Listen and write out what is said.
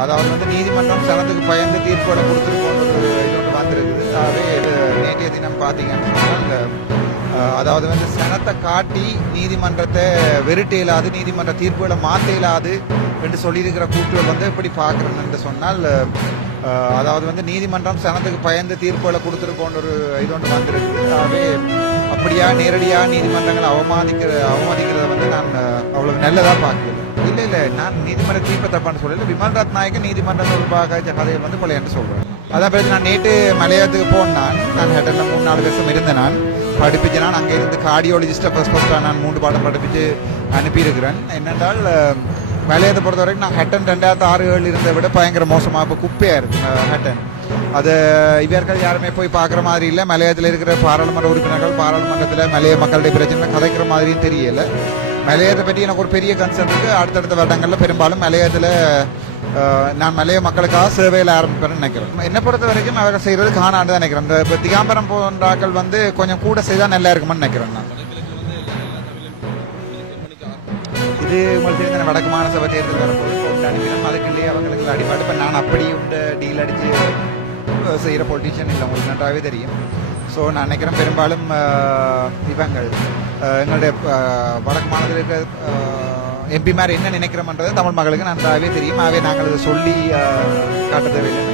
அதாவது வந்து நீதிமன்றம் சனத்துக்கு பயந்து தீர்ப்போட கொடுத்துருக்கோன்னு ஒரு இது ஒன்று வந்திருக்குது ஆகவே நேற்றைய தினம் பார்த்தீங்கன்னு சொன்னால் அதாவது வந்து சனத்தை காட்டி நீதிமன்றத்தை வெறுட்ட இயலாது நீதிமன்ற தீர்ப்புகளை மாற்ற இயலாது என்று சொல்லியிருக்கிற கூற்றுகள் வந்து எப்படி பார்க்குறேன்னு என்று சொன்னால் அதாவது வந்து நீதிமன்றம் சனத்துக்கு பயந்து தீர்ப்புகளை கொடுத்துருக்கோன்னு ஒரு இது ஒன்று வந்திருக்குது. ஆகவே அப்படியா நேரடியாக நீதிமன்றங்களை அவமானிக்கிற அவமதிக்கிறத வந்து நான் அவ்வளோ அவ்வளவு நல்லதாக பார்க்குறேன் இல்லை இல்லை நான் நீதிமன்ற தீர்ப்பு தப்பான்னு சொல்லல. விமல் ரத்நாயக நீதிமன்ற தொடர்பாக கதைகள் வந்து கொலையாண்டு சொல்கிறேன் அதான் பிறகு நான் நேற்று மலையாளத்துக்கு போனான். நான் ஹெட்டனில் மூணு நாலு வருஷம் இருந்தேன் நான். படிப்பிச்சு நான் அங்கே இருந்து கார்டியோலஜிஸ்ட்டை ஃபஸ்ட் ஃபஸ்ட்டாக நான் மூன்று பாடம் படிப்பிச்சு அனுப்பியிருக்கிறேன். என்னென்றால் மலையத்தை பொறுத்த வரைக்கும் நான் ஹட்டன் ரெண்டாயிரத்து ஆறு ஏழு இருந்ததை விட பயங்கர மோசமாக இப்போ குப்பையாக இருக்கு ஹட்டன் அது இவர்கள் யாருமே போய் பார்க்குற மாதிரி இல்லை. மலையத்தில் இருக்கிற பாராளுமன்ற உறுப்பினர்கள் பாராளுமன்றத்தில் மலைய மக்களுடைய பிரச்சனை கதைக்கிற மாதிரியும் தெரியலை. மலையத்தை பற்றி எனக்கு ஒரு பெரிய கன்சர்ன் இருக்குது அடுத்தடுத்த வருடங்களில் பெரும்பாலும் மலையத்தில் நான் மலைய மக்களுக்காக சேவையில் ஆரம்பிப்பேன்னு நினைக்கிறேன். என்னை பொறுத்த வரைக்கும் அவர்கள் செய்கிறது காணாண்டு தான் நினைக்கிறேன். இந்த இப்போ திகாம்பரம் போன்றாக்கள் வந்து கொஞ்சம் கூட செய்தால் நல்லா இருக்குமான்னு நினைக்கிறேன் நான். இது உங்களுக்கு தெரிஞ்ச வடக்கு மாநசபை தேர்தல் வரப்போது அனுப்பினோம் அதுக்குள்ளேயே அவங்களுக்கு அடிபாடு. இப்போ நான் அப்படி உண்டு டீல் அடித்து செய்கிற பொலிட்டிஷியன் இல்லை. உங்களுக்கு நன்றாகவே தெரியும். ஸோ நான் நினைக்கிறேன் பெரும்பாலும் இவங்கள் எங்களுடைய வழக்கமானதில் வடக்கு மாநிலத்தில் இருக்கிற எம்பி மாதிரி என்ன நினைக்கிறோம்ன்றது தமிழ் மக்களுக்கு நன்றாகவே தெரியும். ஆகவே நாங்கள் இதை சொல்லி அஹ், காட்ட தேவையில்லை.